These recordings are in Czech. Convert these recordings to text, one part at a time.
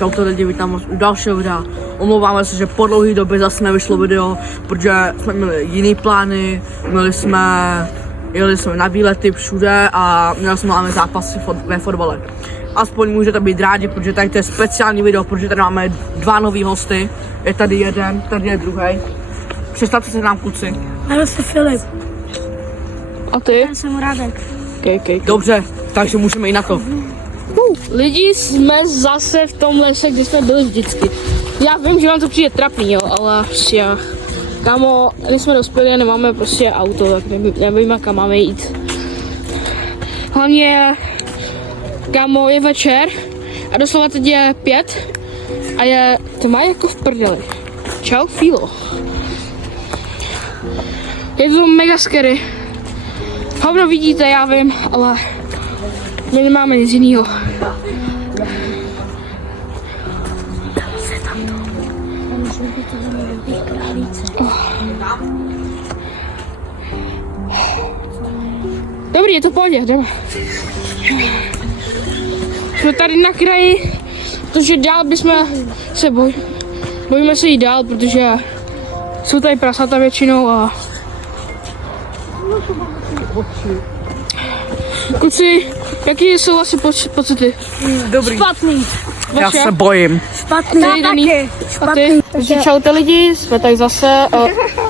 Čau to lidi, vítám vás u dalšího videa. Omlouváme se, že po dlouhé době zase nevyšlo video, protože jsme měli jiný plány, jeli jsme na výlety všude a měli jsme máme zápasy ve fotbale. Aspoň můžete být rádi, protože tady to je speciální video, protože tady máme dva nový hosty. Je tady jeden, tady je druhý. Představte se nám, kluci. Já jsem Filip. A ty? Já jsem Radek. Okay. Dobře, takže můžeme jít na to. Lidi, jsme zase v tom lese, kde jsme byli vždycky. Já vím, že vám to přijde trapný, jo, ale prostě, kámo, my jsme dospěli a nemáme prostě auto, tak nevíme, kam máme jít. Hlavně, kámo, je večer a doslova teď je 5 a je tma jako v prdeli. Čau, Filo. Je to mega scary. Hovno vidíte, já vím, ale my nemáme nic jinýho. Dobrý, je to v pohodě, jdeme. Jsme tady na kraji, protože dál bychom se bojíme se jít dál, protože jsou tady prasata většinou a kluci, jaký jsou asi pocity? Dobrý. Špatný. Já se bojím. Špatný. Taky. Špatný. Takže čaute lidi, jsme tady zase.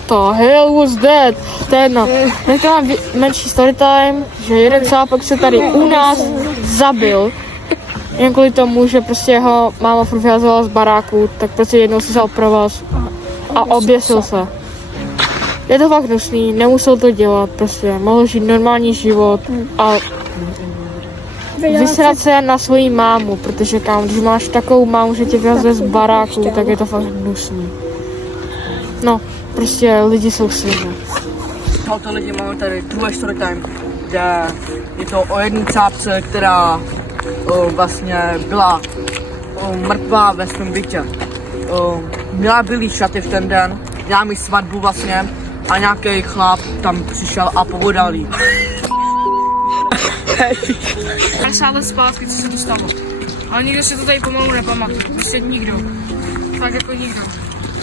To hell was that? To je jedno. Dneska mám menší storytime, že jeden sápek se tady u nás zabil. Jen kvůli tomu, že prostě jeho máma furt vyhazovala z baráku, tak prostě jednou si vzal provaz a oběsil se. Je to fakt hnusný, nemusel to dělat, prostě mohl žít normální život a vysrat se na svoji mámu, protože kámo, když máš takovou mámu, že tě vyhazuje z baráku, tak je to fakt hnusný. No, prostě lidi jsou silní. Čauto lidi, máme tady druhý storytime, kde je to o jedné cápce, která vlastně byla mrtvá ve svém bytě. Měla bílý šaty v ten den, měla mít svatbu vlastně a nějaký chlap tam přišel a pobodal jí. 50 let zpátky, co se to stalo. Ale nikdo si to tady pomalu nepamatuje, prostě nikdo. Fakt jako nikdo.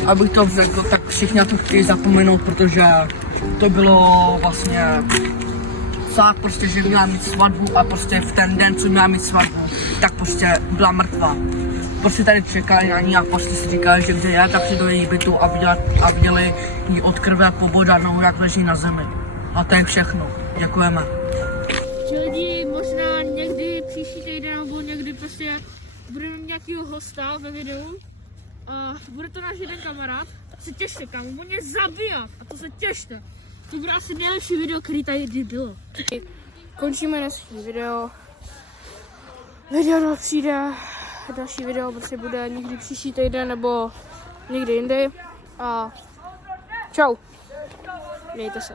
Abych to řekl, tak všichni na to chtějí zapomenout, protože to bylo vlastně fakt prostě, že měla mít svatbu a prostě v ten den, co měla mít svatbu, tak prostě byla mrtvá. Prostě tady čekali na ní a prostě si říkali, že kde je, tak si do její bytu a viděli jí od krve pobodanou, jak leží na zemi. A to je všechno. Děkujeme. Lidi, možná někdy příští týden nebo někdy prostě budeme mít nějakýho hosta ve videu a bude to náš jeden kamarád. Se těšte, kámo, on je zabijat a to se těšte. To bude asi nejlepší video, který tady kdy bylo. Končíme dnešní video. Video přijde, další video prostě bude někdy příští týden nebo někdy jindy a čau, mějte se.